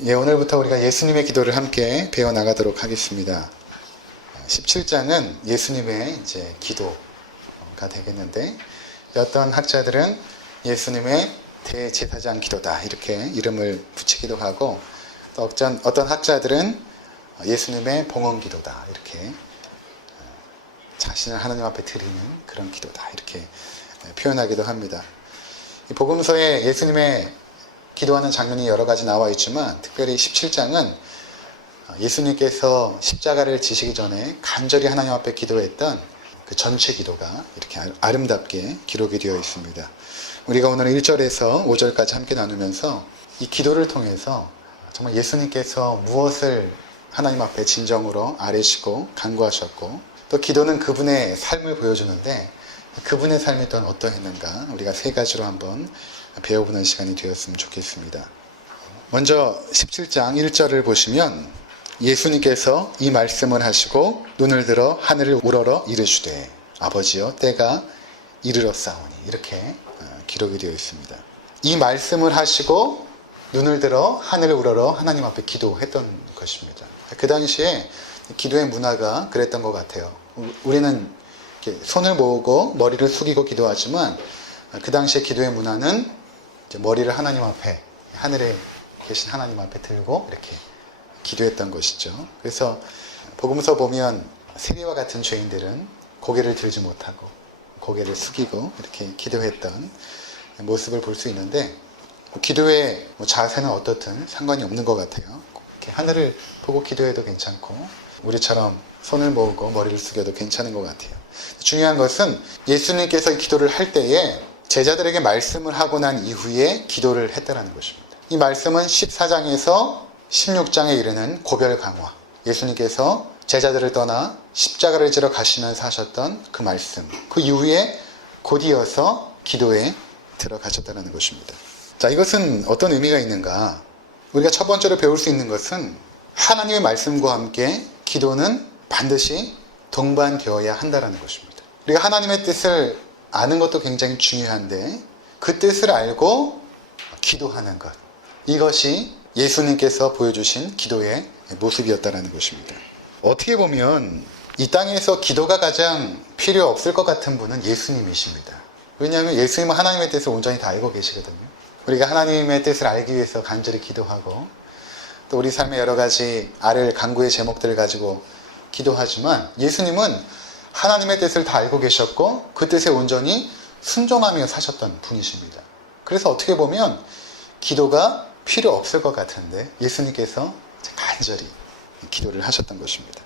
예, 오늘부터 우리가 예수님의 기도를 함께 배워나가도록 하겠습니다. 17장은 예수님의 이제 기도가 되겠는데, 어떤 학자들은 예수님의 대제사장 기도다 이렇게 이름을 붙이기도 하고, 또 어떤 학자들은 예수님의 봉헌 기도다 이렇게 자신을 하나님 앞에 드리는 그런 기도다 이렇게 표현하기도 합니다. 이 복음서에 예수님의 기도하는 장면이 여러 가지 나와 있지만, 특별히 17장은 예수님께서 십자가를 지시기 전에 간절히 하나님 앞에 기도했던 그 전체 기도가 이렇게 아름답게 기록이 되어 있습니다. 우리가 오늘 1절에서 5절까지 함께 나누면서 이 기도를 통해서 정말 예수님께서 무엇을 하나님 앞에 진정으로 아뢰시고 간구하셨고, 또 기도는 그분의 삶을 보여주는데 그분의 삶이 또한 어떠했는가, 우리가 세 가지로 한번 배워보는 시간이 되었으면 좋겠습니다. 먼저 17장 1절을 보시면 예수님께서 이 말씀을 하시고 눈을 들어 하늘을 우러러 이르시되 아버지여 때가 이르렀사오니, 이렇게 기록이 되어 있습니다. 이 말씀을 하시고 눈을 들어 하늘을 우러러 하나님 앞에 기도했던 것입니다. 그 당시에 기도의 문화가 그랬던 것 같아요. 우리는 이렇게 손을 모으고 머리를 숙이고 기도하지만, 그 당시에 기도의 문화는 이제 머리를 하나님 앞에, 하늘에 계신 하나님 앞에 들고 이렇게 기도했던 것이죠. 그래서 복음서 보면 세리와 같은 죄인들은 고개를 들지 못하고 고개를 숙이고 이렇게 기도했던 모습을 볼 수 있는데, 기도의 자세는 어떻든 상관이 없는 것 같아요. 이렇게 하늘을 보고 기도해도 괜찮고 우리처럼 손을 모으고 머리를 숙여도 괜찮은 것 같아요. 중요한 것은 예수님께서 기도를 할 때에 제자들에게 말씀을 하고 난 이후에 기도를 했다는 것입니다. 이 말씀은 14장에서 16장에 이르는 고별 강화, 예수님께서 제자들을 떠나 십자가를 지러 가시면서 하셨던 그 말씀, 그 이후에 곧 이어서 기도에 들어가셨다는 것입니다. 자, 이것은 어떤 의미가 있는가? 우리가 첫 번째로 배울 수 있는 것은 하나님의 말씀과 함께 기도는 반드시 동반되어야 한다는 것입니다. 우리가 하나님의 뜻을 아는 것도 굉장히 중요한데, 그 뜻을 알고 기도하는 것, 이것이 예수님께서 보여주신 기도의 모습이었다는 것입니다. 어떻게 보면 이 땅에서 기도가 가장 필요 없을 것 같은 분은 예수님이십니다. 왜냐하면 예수님은 하나님의 뜻을 온전히 다 알고 계시거든요. 우리가 하나님의 뜻을 알기 위해서 간절히 기도하고, 또 우리 삶의 여러 가지 아를 간구의 제목들을 가지고 기도하지만, 예수님은 하나님의 뜻을 다 알고 계셨고 그 뜻에 온전히 순종하며 사셨던 분이십니다. 그래서 어떻게 보면 기도가 필요 없을 것 같은데 예수님께서 간절히 기도를 하셨던 것입니다.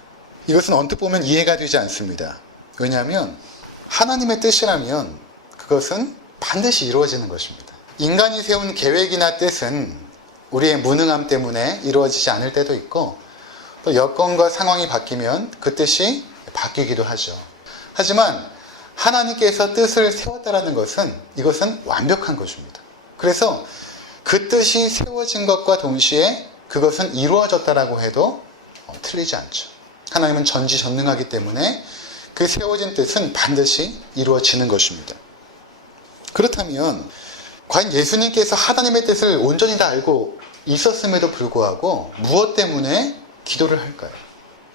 이것은 언뜻 보면 이해가 되지 않습니다. 왜냐하면 하나님의 뜻이라면 그것은 반드시 이루어지는 것입니다. 인간이 세운 계획이나 뜻은 우리의 무능함 때문에 이루어지지 않을 때도 있고, 또 여건과 상황이 바뀌면 그 뜻이 바뀌기도 하죠. 하지만 하나님께서 뜻을 세웠다는 것은, 이것은 완벽한 것입니다. 그래서 그 뜻이 세워진 것과 동시에 그것은 이루어졌다라고 해도 틀리지 않죠. 하나님은 전지전능하기 때문에 그 세워진 뜻은 반드시 이루어지는 것입니다. 그렇다면 과연 예수님께서 하나님의 뜻을 온전히 다 알고 있었음에도 불구하고 무엇 때문에 기도를 할까요?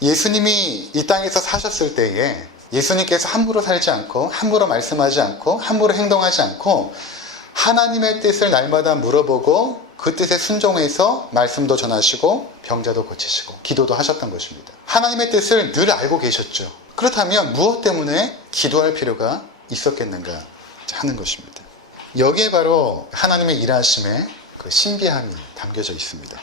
예수님이 이 땅에서 사셨을 때에 예수님께서 함부로 살지 않고, 함부로 말씀하지 않고, 함부로 행동하지 않고 하나님의 뜻을 날마다 물어보고 그 뜻에 순종해서 말씀도 전하시고 병자도 고치시고 기도도 하셨던 것입니다. 하나님의 뜻을 늘 알고 계셨죠. 그렇다면 무엇 때문에 기도할 필요가 있었겠는가 하는 것입니다. 여기에 바로 하나님의 일하심의 그 신비함이 담겨져 있습니다.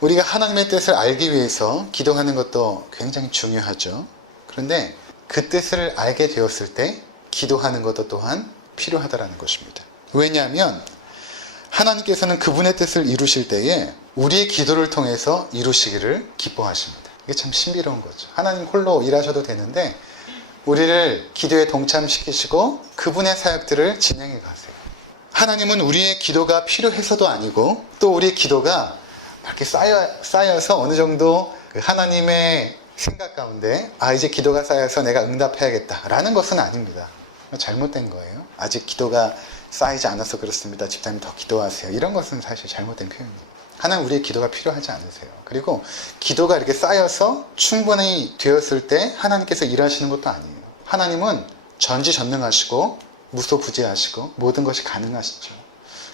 우리가 하나님의 뜻을 알기 위해서 기도하는 것도 굉장히 중요하죠. 그런데 그 뜻을 알게 되었을 때 기도하는 것도 또한 필요하다는 것입니다. 왜냐하면 하나님께서는 그분의 뜻을 이루실 때에 우리의 기도를 통해서 이루시기를 기뻐하십니다. 이게 참 신비로운 거죠. 하나님 홀로 일하셔도 되는데 우리를 기도에 동참시키시고 그분의 사역들을 진행해 가세요. 하나님은 우리의 기도가 필요해서도 아니고, 또 우리의 기도가 이렇게 쌓여서 어느 정도 그 하나님의 생각 가운데 이제 기도가 쌓여서 내가 응답해야겠다라는 것은 아닙니다. 잘못된 거예요. 아직 기도가 쌓이지 않아서 그렇습니다. 집사님 더 기도하세요. 이런 것은 사실 잘못된 표현입니다. 하나님 우리의 기도가 필요하지 않으세요. 그리고 기도가 이렇게 쌓여서 충분히 되었을 때 하나님께서 일하시는 것도 아니에요. 하나님은 전지전능하시고 무소부재하시고 모든 것이 가능하시죠.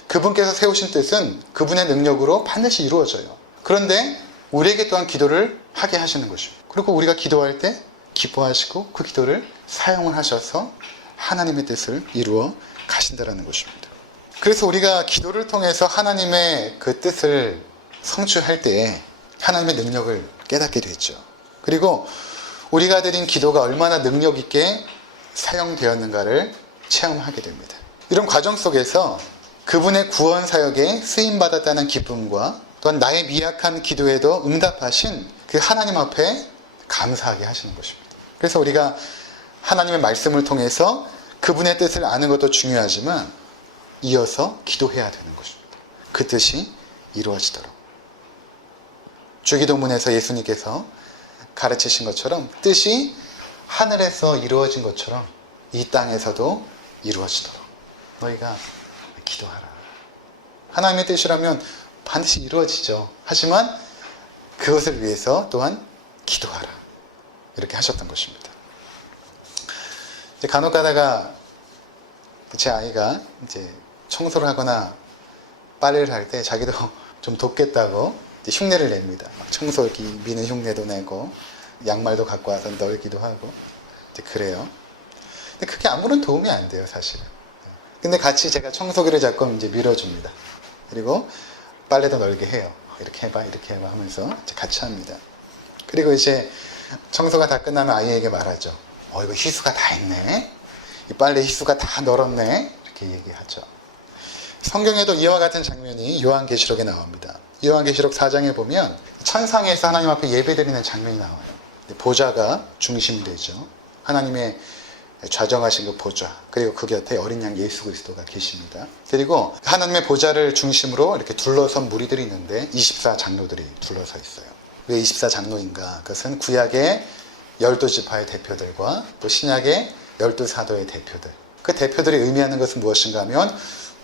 그분께서 세우신 뜻은 그분의 능력으로 반드시 이루어져요. 그런데 우리에게 또한 기도를 하게 하시는 것입니다. 그리고 우리가 기도할 때 기뻐하시고 그 기도를 사용을 하셔서 하나님의 뜻을 이루어 가신다는 것입니다. 그래서 우리가 기도를 통해서 하나님의 그 뜻을 성취할 때에 하나님의 능력을 깨닫게 되죠. 그리고 우리가 드린 기도가 얼마나 능력 있게 사용되었는가를 체험하게 됩니다. 이런 과정 속에서 그분의 구원 사역에 쓰임받았다는 기쁨과 또한 나의 미약한 기도에도 응답하신 그 하나님 앞에 감사하게 하시는 것입니다. 그래서 우리가 하나님의 말씀을 통해서 그분의 뜻을 아는 것도 중요하지만 이어서 기도해야 되는 것입니다. 그 뜻이 이루어지도록. 주기도문에서 예수님께서 가르치신 것처럼 뜻이 하늘에서 이루어진 것처럼 이 땅에서도 이루어지도록 너희가 기도하라. 하나님의 뜻이라면 반드시 이루어지죠. 하지만 그것을 위해서 또한 기도하라. 이렇게 하셨던 것입니다. 간혹 가다가 제 아이가 이제 청소를 하거나 빨래를 할 때 자기도 좀 돕겠다고 흉내를 냅니다. 막 청소기 미는 흉내도 내고 양말도 갖고 와서 널기도 하고 그래요. 근데 그게 아무런 도움이 안 돼요, 사실은. 근데 같이 제가 청소기를 잡고 이제 밀어줍니다. 그리고 빨래도 널게 해요. 이렇게 해봐, 이렇게 해봐 하면서 이제 같이 합니다. 그리고 이제 청소가 다 끝나면 아이에게 말하죠. 이거 희수가 다 했네. 이 빨래 희수가 다 널었네. 이렇게 얘기하죠. 성경에도 이와 같은 장면이 요한계시록에 나옵니다. 요한계시록 4장에 보면 천상에서 하나님 앞에 예배드리는 장면이 나와요. 보좌가 중심이 되죠. 하나님의 좌정하신 그 보좌, 그리고 그 곁에 어린 양 예수 그리스도가 계십니다. 그리고 하나님의 보좌를 중심으로 이렇게 둘러선 무리들이 있는데 24장로들이 둘러서 있어요. 왜 24장로인가? 그것은 구약의 12지파의 대표들과 또 신약의 12사도의 대표들. 그 대표들이 의미하는 것은 무엇인가 하면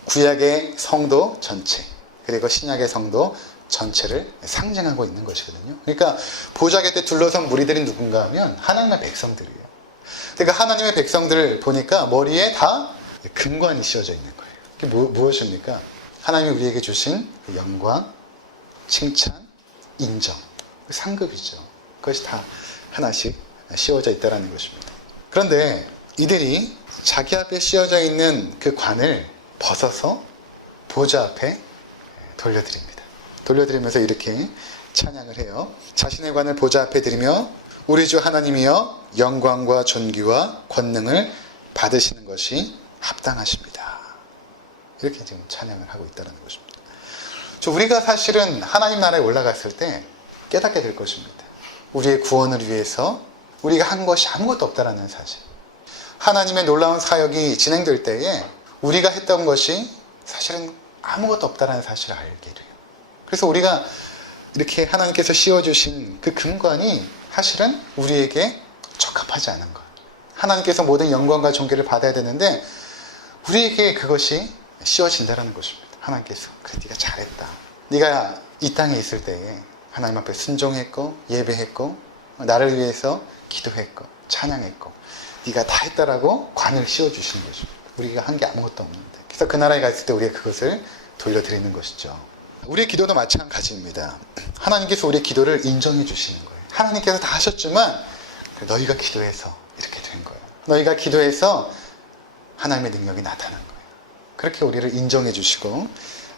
구약의 성도 전체, 그리고 신약의 성도 전체를 상징하고 있는 것이거든요. 그러니까 보좌 곁에 둘러선 무리들이 누군가 하면 하나님의 백성들이에요. 그러니까 하나님의 백성들을 보니까 머리에 다 금관이 씌워져 있는 거예요. 그게 무엇입니까? 하나님이 우리에게 주신 영광, 칭찬, 인정, 상급이죠. 그것이 다 하나씩 씌워져 있다는 것입니다. 그런데 이들이 자기 앞에 씌워져 있는 그 관을 벗어서 보좌 앞에 돌려드립니다. 돌려드리면서 이렇게 찬양을 해요. 자신의 관을 보좌 앞에 드리며 우리 주 하나님이여 영광과 존귀와 권능을 받으시는 것이 합당하십니다. 이렇게 지금 찬양을 하고 있다는 것입니다. 우리가 사실은 하나님 나라에 올라갔을 때 깨닫게 될 것입니다. 우리의 구원을 위해서 우리가 한 것이 아무것도 없다는 사실. 하나님의 놀라운 사역이 진행될 때에 우리가 했던 것이 사실은 아무것도 없다는 사실을 알게 돼요. 그래서 우리가 이렇게 하나님께서 씌워주신 그 금관이 사실은 우리에게 적합하지 않은 것. 하나님께서 모든 영광과 존귀를 받아야 되는데 우리에게 그것이 씌워진다는 것입니다. 하나님께서 그래 네가 잘했다. 네가 이 땅에 있을 때에 하나님 앞에 순종했고 예배했고 나를 위해서 기도했고 찬양했고 네가 다 했다라고 관을 씌워주시는 것입니다. 우리가 한 게 아무것도 없는데. 그래서 그 나라에 갔을 때 우리가 그것을 돌려드리는 것이죠. 우리의 기도도 마찬가지입니다. 하나님께서 우리의 기도를 인정해 주시는 거예요. 하나님께서 다 하셨지만 너희가 기도해서 이렇게 된 거예요. 너희가 기도해서 하나님의 능력이 나타난 거예요. 그렇게 우리를 인정해 주시고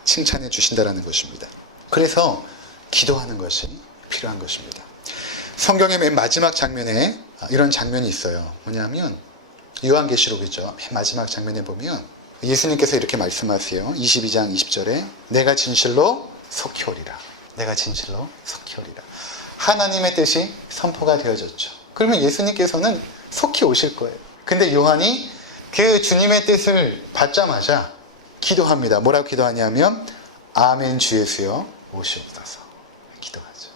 칭찬해 주신다는 것입니다. 그래서 기도하는 것이 필요한 것입니다. 성경의 맨 마지막 장면에 이런 장면이 있어요. 뭐냐면 요한계시록이죠. 맨 마지막 장면에 보면 예수님께서 이렇게 말씀하세요. 22장 20절에 내가 진실로 속히 오리라. 내가 진실로 속히 오리라. 하나님의 뜻이 선포가 되어졌죠. 그러면 예수님께서는 속히 오실 거예요. 근데 요한이 그 주님의 뜻을 받자마자 기도합니다. 뭐라고 기도하냐면 아멘 주 예수여 오시옵소서. 기도하죠.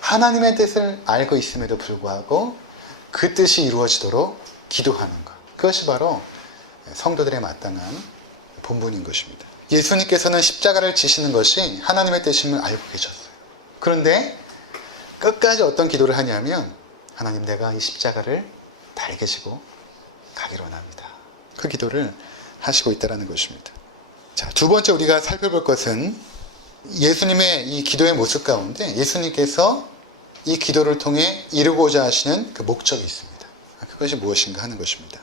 하나님의 뜻을 알고 있음에도 불구하고 그 뜻이 이루어지도록 기도하는 것. 그것이 바로 성도들의 마땅한 본분인 것입니다. 예수님께서는 십자가를 지시는 것이 하나님의 뜻임을 알고 계셨어요. 그런데 끝까지 어떤 기도를 하냐면 하나님, 내가 이 십자가를 달게 지고 가기로 원합니다. 그 기도를 하시고 있다는 것입니다. 자, 두 번째 우리가 살펴볼 것은 예수님의 이 기도의 모습 가운데 예수님께서 이 기도를 통해 이루고자 하시는 그 목적이 있습니다. 그것이 무엇인가 하는 것입니다.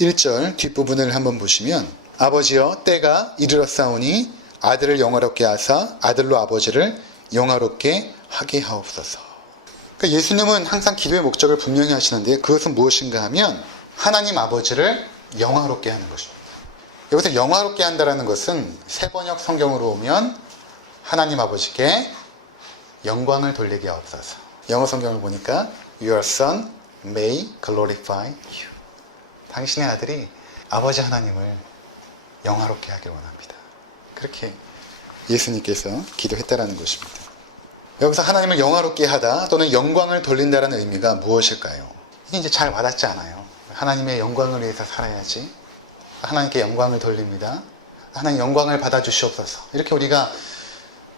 1절 뒷부분을 한번 보시면 아버지여 때가 이르렀사오니 아들을 영화롭게 하사 아들로 아버지를 영화롭게 하게 하옵소서. 그러니까 예수님은 항상 기도의 목적을 분명히 하시는데 그것은 무엇인가 하면 하나님 아버지를 영화롭게 하는 것입니다. 여기서 영화롭게 한다는 것은 새번역 성경으로 오면 하나님 아버지께 영광을 돌리게 하옵소서. 영어 성경을 보니까 Your son may glorify you. 당신의 아들이 아버지 하나님을 영화롭게 하길 원합니다. 그렇게 예수님께서 기도했다라는 것입니다. 여기서 하나님을 영화롭게 하다 또는 영광을 돌린다는 의미가 무엇일까요? 이게 이제 잘 와닿지 않아요. 하나님의 영광을 위해서 살아야지. 하나님께 영광을 돌립니다. 하나님 영광을 받아주시옵소서. 이렇게 우리가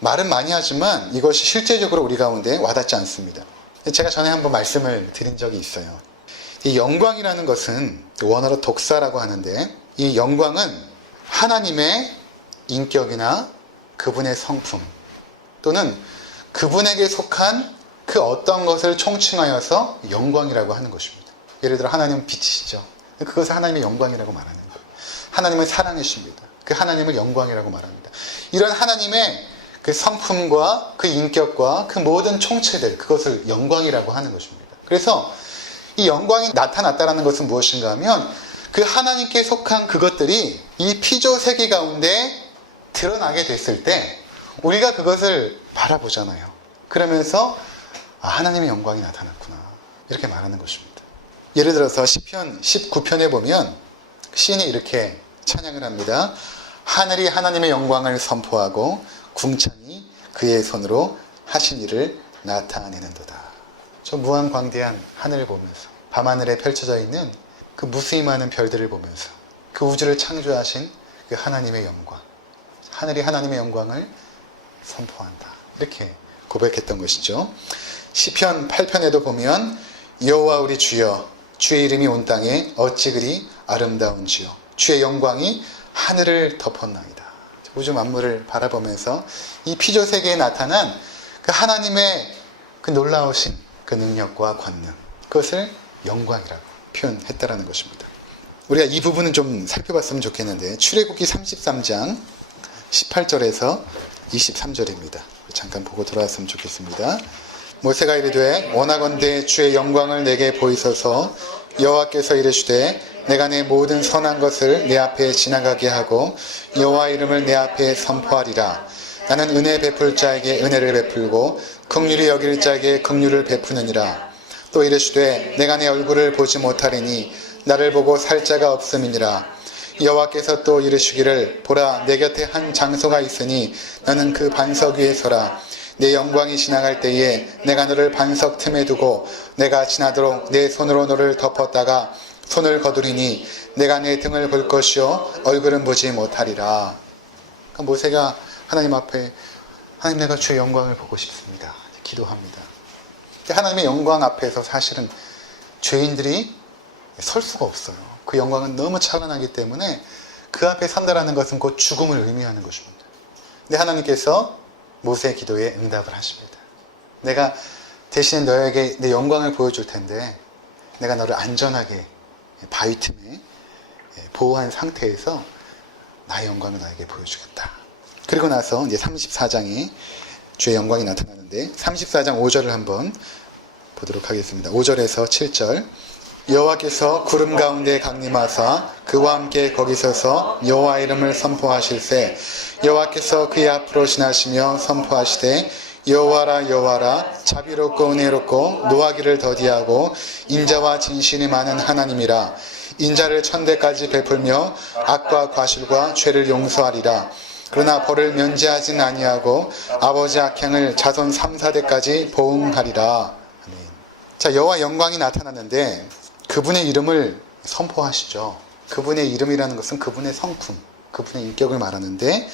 말은 많이 하지만 이것이 실제적으로 우리 가운데 와닿지 않습니다. 제가 전에 한번 말씀을 드린 적이 있어요. 이 영광이라는 것은 원어로 독사라고 하는데 이 영광은 하나님의 인격이나 그분의 성품 또는 그분에게 속한 그 어떤 것을 총칭하여서 영광이라고 하는 것입니다. 예를 들어 하나님은 빛이시죠. 그것을 하나님의 영광이라고 말하는 거예요. 하나님은 사랑이십니다. 그 하나님을 영광이라고 말합니다. 이런 하나님의 그 성품과 그 인격과 그 모든 총체들, 그것을 영광이라고 하는 것입니다. 그래서 이 영광이 나타났다는 것은 무엇인가 하면 그 하나님께 속한 그것들이 이 피조세계 가운데 드러나게 됐을 때 우리가 그것을 바라보잖아요. 그러면서 하나님의 영광이 나타났구나 이렇게 말하는 것입니다. 예를 들어서 시편 19편에 보면 시인이 이렇게 찬양을 합니다. 하늘이 하나님의 영광을 선포하고 궁창이 그의 손으로 하신 일을 나타내는도다. 저 무한광대한 하늘을 보면서 밤하늘에 펼쳐져 있는 그 무수히 많은 별들을 보면서 그 우주를 창조하신 그 하나님의 영광, 하늘이 하나님의 영광을 선포한다. 이렇게 고백했던 것이죠. 시편 8편에도 보면 여호와 우리 주여 주의 이름이 온 땅에 어찌 그리 아름다운지요. 주의 영광이 하늘을 덮었나이다. 우주 만물을 바라보면서 이 피조세계에 나타난 그 하나님의 그 놀라우신 그 능력과 권능, 그것을 영광이라고 표현했다라는 것입니다. 우리가 이 부분은 좀 살펴봤으면 좋겠는데 출애굽기 33장 18절에서 23절입니다. 잠깐 보고 돌아왔으면 좋겠습니다. 모세가 이르되 원하건대 주의 영광을 내게 보이소서. 여호와께서 이르시되 내가 내 모든 선한 것을 내 앞에 지나가게 하고 여호와 이름을 내 앞에 선포하리라. 나는 은혜 베풀 자에게 은혜를 베풀고 긍휼히 여길 자에게 긍휼을 베푸느니라. 또 이르시되 내가 내 얼굴을 보지 못하리니 나를 보고 살 자가 없음이니라. 여호와께서 또 이르시기를 보라 내 곁에 한 장소가 있으니 나는 그 반석 위에 서라. 내 영광이 지나갈 때에 내가 너를 반석 틈에 두고 내가 지나도록 내 손으로 너를 덮었다가 손을 거두리니 내가 내 등을 볼 것이요 얼굴은 보지 못하리라. 그러니까 모세가 하나님 앞에 하나님 내가 주의 영광을 보고 싶습니다. 기도합니다. 하나님의 영광 앞에서 사실은 죄인들이 설 수가 없어요. 그 영광은 너무 찬란하기 때문에 그 앞에 산다라는 것은 곧 죽음을 의미하는 것입니다. 근데 하나님께서 모세의 기도에 응답을 하십니다. 내가 대신에 너에게 내 영광을 보여줄 텐데 내가 너를 안전하게 바위 틈에 보호한 상태에서 나의 영광을 너에게 보여주겠다. 그리고 나서 이제 34장에 주의 영광이 나타나는데 34장 5절을 한번 보도록 하겠습니다. 5절에서 7절 여호와께서 구름 가운데 강림하사 그와 함께 거기 서서 여호와 이름을 선포하실세 여호와께서 그의 앞으로 지나시며 선포하시되 여호와라 여호와라 자비롭고 은혜롭고 노하기를 더디하고 인자와 진실이 많은 하나님이라. 인자를 천대까지 베풀며 악과 과실과 죄를 용서하리라. 그러나 벌을 면제하진 아니하고 아버지 악행을 자손 3, 4대까지 보응하리라. 아멘. 자, 여호와 영광이 나타났는데 그분의 이름을 선포하시죠. 그분의 이름이라는 것은 그분의 성품, 그분의 인격을 말하는데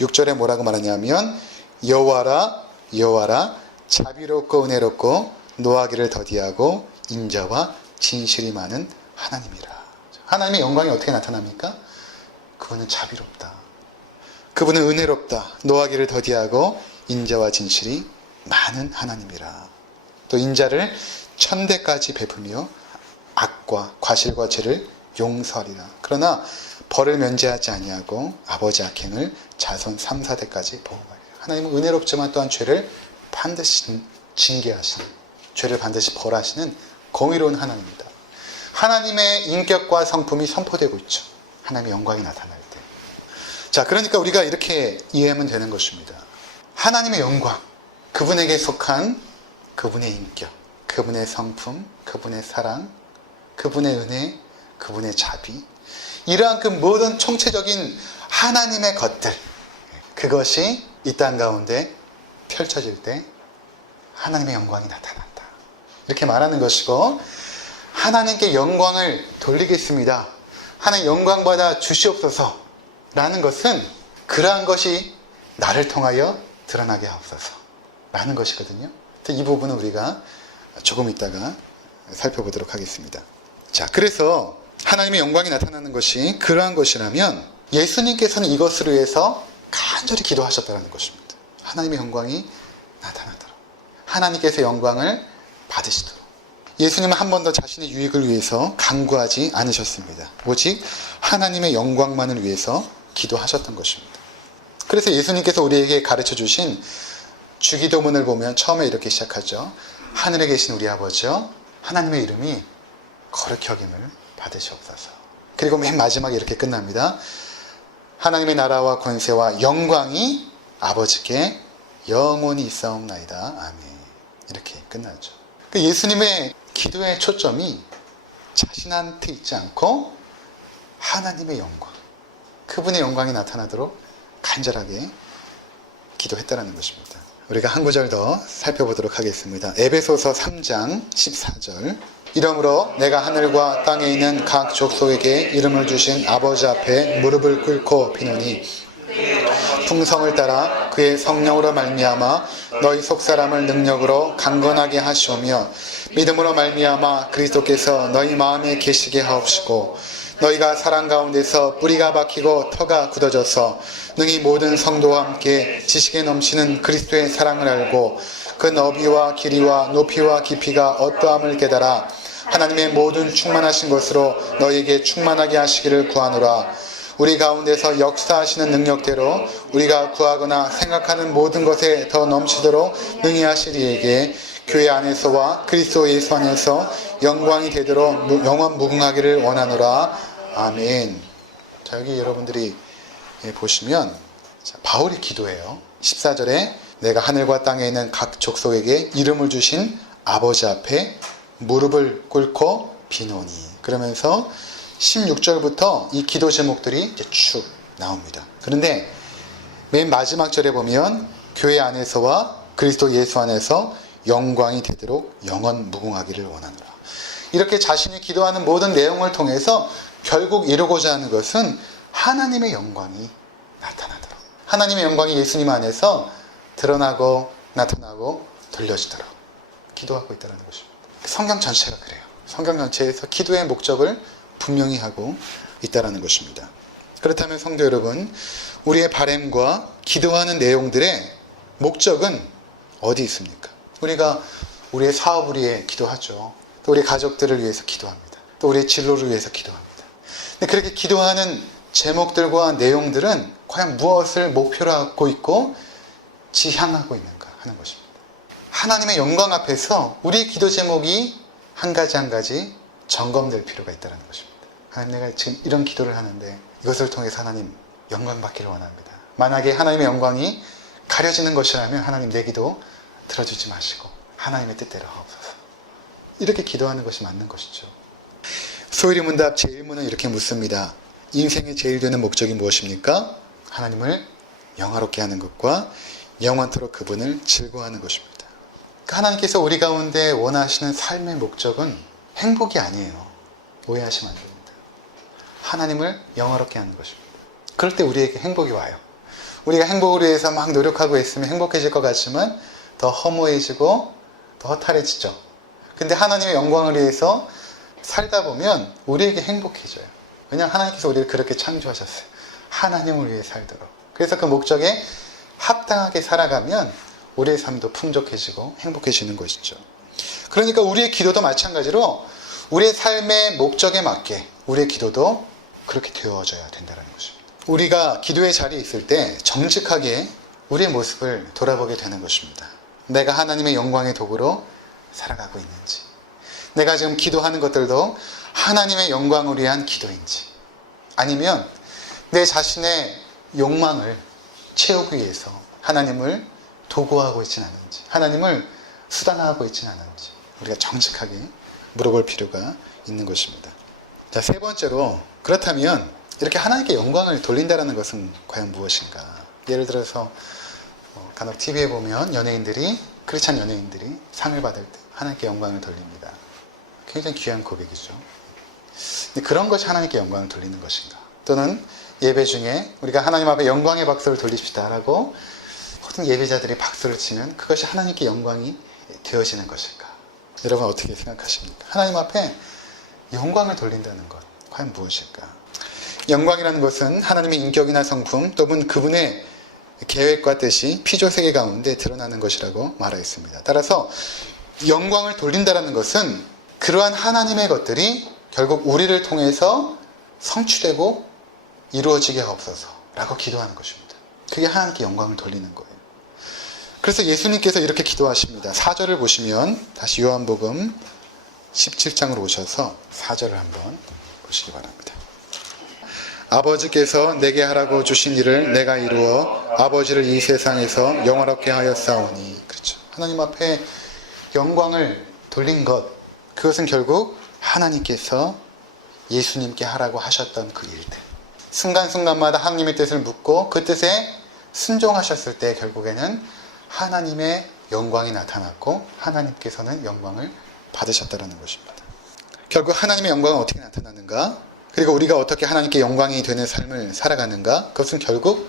6절에 뭐라고 말하냐면 여호와라 여호와라 자비롭고 은혜롭고 노하기를 더디하고 인자와 진실이 많은 하나님이라. 하나님의 영광이 어떻게 나타납니까? 그분은 자비롭다. 그분은 은혜롭다. 노하기를 더디하고 인자와 진실이 많은 하나님이라. 또 인자를 천대까지 베풀며 악과 과실과 죄를 용서하리라. 그러나 벌을 면제하지 아니하고 아버지 악행을 자손 3, 4대까지 보호하리라. 하나님은 은혜롭지만 또한 죄를 반드시 징계하시는, 죄를 반드시 벌하시는 공의로운 하나님입니다. 하나님의 인격과 성품이 선포되고 있죠. 하나님의 영광이 나타날 때. 자, 그러니까 우리가 이렇게 이해하면 되는 것입니다. 하나님의 영광, 그분에게 속한 그분의 인격, 그분의 성품, 그분의 사랑, 그분의 은혜, 그분의 자비, 이러한 그 모든 총체적인 하나님의 것들, 그것이 이 땅 가운데 펼쳐질 때 하나님의 영광이 나타난다. 이렇게 말하는 것이고, 하나님께 영광을 돌리겠습니다. 하나님 영광 받아 주시옵소서 라는 것은 그러한 것이 나를 통하여 드러나게 하옵소서 라는 것이거든요. 이 부분은 우리가 조금 있다가 살펴보도록 하겠습니다. 자, 그래서 하나님의 영광이 나타나는 것이 그러한 것이라면 예수님께서는 이것을 위해서 간절히 기도하셨다는 것입니다. 하나님의 영광이 나타나도록, 하나님께서 영광을 받으시도록. 예수님은 한 번도 자신의 유익을 위해서 간구하지 않으셨습니다. 오직 하나님의 영광만을 위해서 기도하셨던 것입니다. 그래서 예수님께서 우리에게 가르쳐 주신 주기도문을 보면 처음에 이렇게 시작하죠. 하늘에 계신 우리 아버지여, 하나님의 이름이 거룩히 여김을 받으시옵소서. 그리고 맨 마지막에 이렇게 끝납니다. 하나님의 나라와 권세와 영광이 아버지께 영원히 있사옵나이다. 아멘. 이렇게 끝나죠. 예수님의 기도의 초점이 자신한테 있지 않고 하나님의 영광, 그분의 영광이 나타나도록 간절하게 기도했다는 것입니다. 우리가 한 구절 더 살펴보도록 하겠습니다. 에베소서 3장 14절. 이러므로 내가 하늘과 땅에 있는 각 족속에게 이름을 주신 아버지 앞에 무릎을 꿇고 비노니 풍성을 따라 그의 성령으로 말미암아 너희 속사람을 능력으로 강건하게 하시오며 믿음으로 말미암아 그리스도께서 너희 마음에 계시게 하옵시고 너희가 사랑 가운데서 뿌리가 박히고 터가 굳어져서 능히 모든 성도와 함께 지식에 넘치는 그리스도의 사랑을 알고 그 너비와 길이와 높이와 깊이가 어떠함을 깨달아 하나님의 모든 충만하신 것으로 너희에게 충만하게 하시기를 구하노라. 우리 가운데서 역사하시는 능력대로 우리가 구하거나 생각하는 모든 것에 더 넘치도록 능히 하시리에게 교회 안에서와 그리스도 예수 안에서 영광이 되도록 영원 무궁하기를 원하노라. 아멘. 자, 여기 여러분들이 보시면 바울이 기도해요. 14절에 내가 하늘과 땅에 있는 각 족속에게 이름을 주신 아버지 앞에 무릎을 꿇고 비노니, 그러면서 16절부터 이 기도 제목들이 이제 쭉 나옵니다. 그런데 맨 마지막 절에 보면 교회 안에서와 그리스도 예수 안에서 영광이 되도록 영원 무궁하기를 원하노라. 이렇게 자신이 기도하는 모든 내용을 통해서 결국 이루고자 하는 것은 하나님의 영광이 나타나도록, 하나님의 영광이 예수님 안에서 드러나고 나타나고 돌려지도록 기도하고 있다는 것입니다. 성경 전체가 그래요. 성경 전체에서 기도의 목적을 분명히 하고 있다는 것입니다. 그렇다면 성도 여러분, 우리의 바람과 기도하는 내용들의 목적은 어디 있습니까? 우리가 우리의 사업을 위해 기도하죠. 또 우리 가족들을 위해서 기도합니다. 또 우리의 진로를 위해서 기도합니다. 근데 그렇게 기도하는 제목들과 내용들은 과연 무엇을 목표로 하고 있고 지향하고 있는가 하는 것입니다. 하나님의 영광 앞에서 우리의 기도 제목이 한 가지 한 가지 점검될 필요가 있다는 것입니다. 하나님, 내가 지금 이런 기도를 하는데 이것을 통해서 하나님 영광 받기를 원합니다. 만약에 하나님의 영광이 가려지는 것이라면 하나님 내 기도 들어주지 마시고 하나님의 뜻대로 하옵소서. 이렇게 기도하는 것이 맞는 것이죠. 소일이 문답 제1문은 이렇게 묻습니다. 인생의 제일 되는 목적이 무엇입니까? 하나님을 영화롭게 하는 것과 영원토록 그분을 즐거워하는 것입니다. 하나님께서 우리 가운데 원하시는 삶의 목적은 행복이 아니에요. 오해하시면 안 됩니다. 하나님을 영화롭게 하는 것입니다. 그럴 때 우리에게 행복이 와요. 우리가 행복을 위해서 막 노력하고 있으면 행복해질 것 같지만 더 허무해지고 더 허탈해지죠. 근데 하나님의 영광을 위해서 살다 보면 우리에게 행복해져요. 왜냐하면 하나님께서 우리를 그렇게 창조하셨어요. 하나님을 위해 살도록. 그래서 그 목적에 합당하게 살아가면 우리의 삶도 풍족해지고 행복해지는 것이죠. 그러니까 우리의 기도도 마찬가지로 우리의 삶의 목적에 맞게 우리의 기도도 그렇게 되어져야 된다는 것입니다. 우리가 기도의 자리에 있을 때 정직하게 우리의 모습을 돌아보게 되는 것입니다. 내가 하나님의 영광의 도구로 살아가고 있는지, 내가 지금 기도하는 것들도 하나님의 영광을 위한 기도인지, 아니면 내 자신의 욕망을 채우기 위해서 하나님을 도구하고 있지는 않은지, 하나님을 수단화하고 있지는 않은지 우리가 정직하게 물어볼 필요가 있는 것입니다. 자, 세 번째로, 그렇다면 이렇게 하나님께 영광을 돌린다는 것은 과연 무엇인가? 예를 들어서 간혹 TV에 보면 크리스찬 연예인들이 상을 받을 때 하나님께 영광을 돌립니다. 굉장히 귀한 고백이죠. 근데 그런 것이 하나님께 영광을 돌리는 것인가? 또는 예배 중에 우리가 하나님 앞에 영광의 박수를 돌립시다 라고 모든 예배자들이 박수를 치면 그것이 하나님께 영광이 되어지는 것일까? 여러분 어떻게 생각하십니까? 하나님 앞에 영광을 돌린다는 것 과연 무엇일까? 영광이라는 것은 하나님의 인격이나 성품 또는 그분의 계획과 뜻이 피조세계 가운데 드러나는 것이라고 말하였습니다. 따라서 영광을 돌린다는 것은 그러한 하나님의 것들이 결국 우리를 통해서 성취되고 이루어지게 하옵소서 라고 기도하는 것입니다. 그게 하나님께 영광을 돌리는 거예요. 그래서 예수님께서 이렇게 기도하십니다. 4절을 보시면 다시 요한복음 17장으로 오셔서 4절을 한번 보시기 바랍니다. 아버지께서 내게 하라고 주신 일을 내가 이루어 아버지를 이 세상에서 영화롭게 하였사오니. 그렇죠. 하나님 앞에 영광을 돌린 것, 그것은 결국 하나님께서 예수님께 하라고 하셨던 그 일들. 순간순간마다 하나님의 뜻을 묻고 그 뜻에 순종하셨을 때 결국에는 하나님의 영광이 나타났고 하나님께서는 영광을 받으셨다는 것입니다. 결국 하나님의 영광은 어떻게 나타나는가? 그리고 우리가 어떻게 하나님께 영광이 되는 삶을 살아가는가? 그것은 결국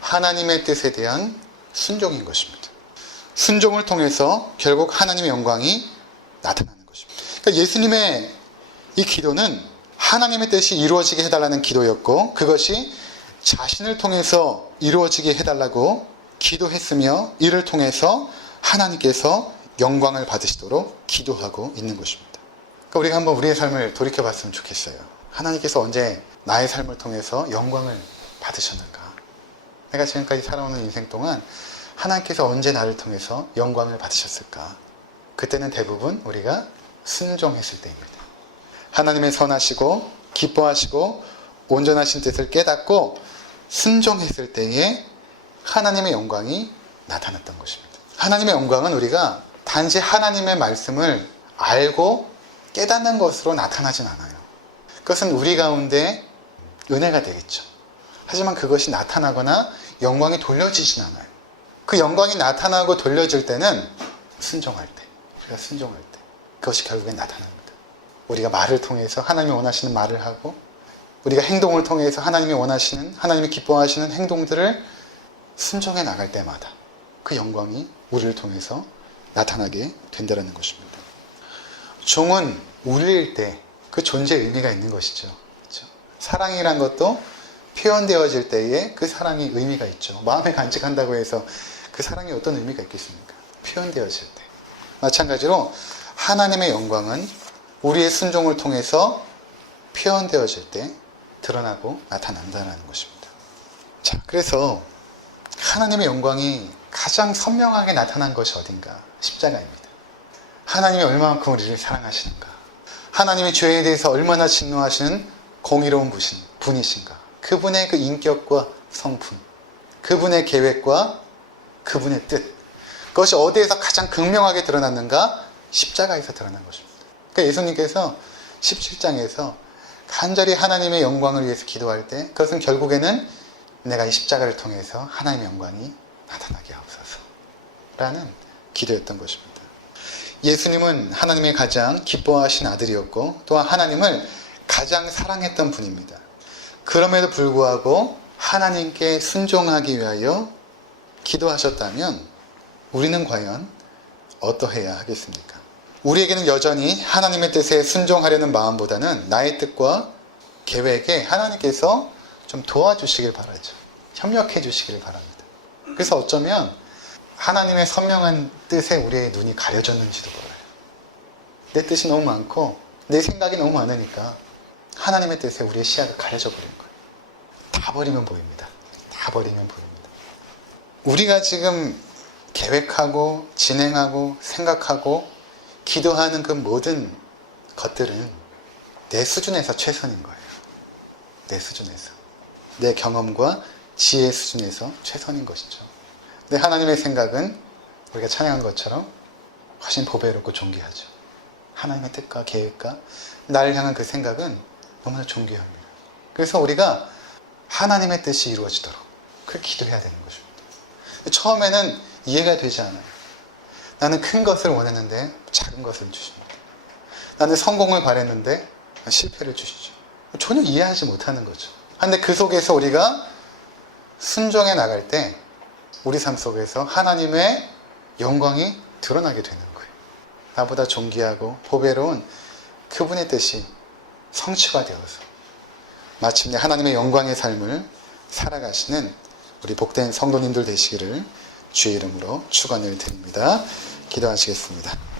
하나님의 뜻에 대한 순종인 것입니다. 순종을 통해서 결국 하나님의 영광이 나타나는 것입니다. 그러니까 예수님의 이 기도는 하나님의 뜻이 이루어지게 해달라는 기도였고 그것이 자신을 통해서 이루어지게 해달라고 기도했으며 이를 통해서 하나님께서 영광을 받으시도록 기도하고 있는 것입니다. 그러니까 우리가 한번 우리의 삶을 돌이켜봤으면 좋겠어요. 하나님께서 언제 나의 삶을 통해서 영광을 받으셨는가? 내가 지금까지 살아오는 인생 동안 하나님께서 언제 나를 통해서 영광을 받으셨을까? 그때는 대부분 우리가 순종했을 때입니다. 하나님의 선하시고 기뻐하시고 온전하신 뜻을 깨닫고 순종했을 때에 하나님의 영광이 나타났던 것입니다. 하나님의 영광은 우리가 단지 하나님의 말씀을 알고 깨닫는 것으로 나타나진 않아요. 그것은 우리 가운데 은혜가 되겠죠. 하지만 그것이 나타나거나 영광이 돌려지진 않아요. 그 영광이 나타나고 돌려질 때는 순종할 때, 우리가 순종할 때 그것이 결국엔 나타납니다. 우리가 말을 통해서 하나님이 원하시는 말을 하고 우리가 행동을 통해서 하나님이 원하시는, 하나님이 기뻐하시는 행동들을 순종해 나갈 때마다 그 영광이 우리를 통해서 나타나게 된다는 것입니다. 종은 울릴 때 그 존재의 의미가 있는 것이죠. 그렇죠? 사랑이란 것도 표현되어질 때에 그 사랑이 의미가 있죠. 마음에 간직한다고 해서 그 사랑이 어떤 의미가 있겠습니까? 표현되어질 때. 마찬가지로 하나님의 영광은 우리의 순종을 통해서 표현되어질 때 드러나고 나타난다는 것입니다. 자, 그래서 하나님의 영광이 가장 선명하게 나타난 것이 어딘가? 십자가입니다. 하나님이 얼마만큼 우리를 사랑하시는가? 하나님이 죄에 대해서 얼마나 진노하시는 공의로운 분이신가? 그분의 그 인격과 성품, 그분의 계획과 그분의 뜻, 그것이 어디에서 가장 극명하게 드러났는가? 십자가에서 드러난 것입니다. 그러니까 예수님께서 17장에서 간절히 하나님의 영광을 위해서 기도할 때 그것은 결국에는 내가 이 십자가를 통해서 하나님의 영광이 나타나게 하옵소서 라는 기도였던 것입니다. 예수님은 하나님의 가장 기뻐하신 아들이었고 또한 하나님을 가장 사랑했던 분입니다. 그럼에도 불구하고 하나님께 순종하기 위하여 기도하셨다면 우리는 과연 어떠해야 하겠습니까? 우리에게는 여전히 하나님의 뜻에 순종하려는 마음보다는 나의 뜻과 계획에 하나님께서 좀 도와주시길 바라죠. 협력해 주시길 바랍니다. 그래서 어쩌면 하나님의 선명한 뜻에 우리의 눈이 가려졌는지도 몰라요. 내 뜻이 너무 많고 내 생각이 너무 많으니까 하나님의 뜻에 우리의 시야가 가려져 버린 거예요. 다 버리면 보입니다. 다 버리면 보입니다. 우리가 지금 계획하고 진행하고 생각하고 기도하는 그 모든 것들은 내 수준에서 최선인 거예요. 내 수준에서. 내 경험과 지혜 수준에서 최선인 것이죠. 근데 하나님의 생각은 우리가 찬양한 것처럼 훨씬 보배롭고 존귀하죠. 하나님의 뜻과 계획과 나를 향한 그 생각은 너무나 존귀합니다. 그래서 우리가 하나님의 뜻이 이루어지도록 그걸 기도해야 되는 것입니다. 처음에는 이해가 되지 않아요. 나는 큰 것을 원했는데 작은 것을 주십니다. 나는 성공을 바랬는데 실패를 주시죠. 전혀 이해하지 못하는 거죠. 그런데 그 속에서 우리가 순종해 나갈 때 우리 삶 속에서 하나님의 영광이 드러나게 되는 거예요. 나보다 존귀하고 보배로운 그분의 뜻이 성취가 되어서 마침내 하나님의 영광의 삶을 살아가시는 우리 복된 성도님들 되시기를 주의 이름으로 축원을 드립니다. 기도하시겠습니다.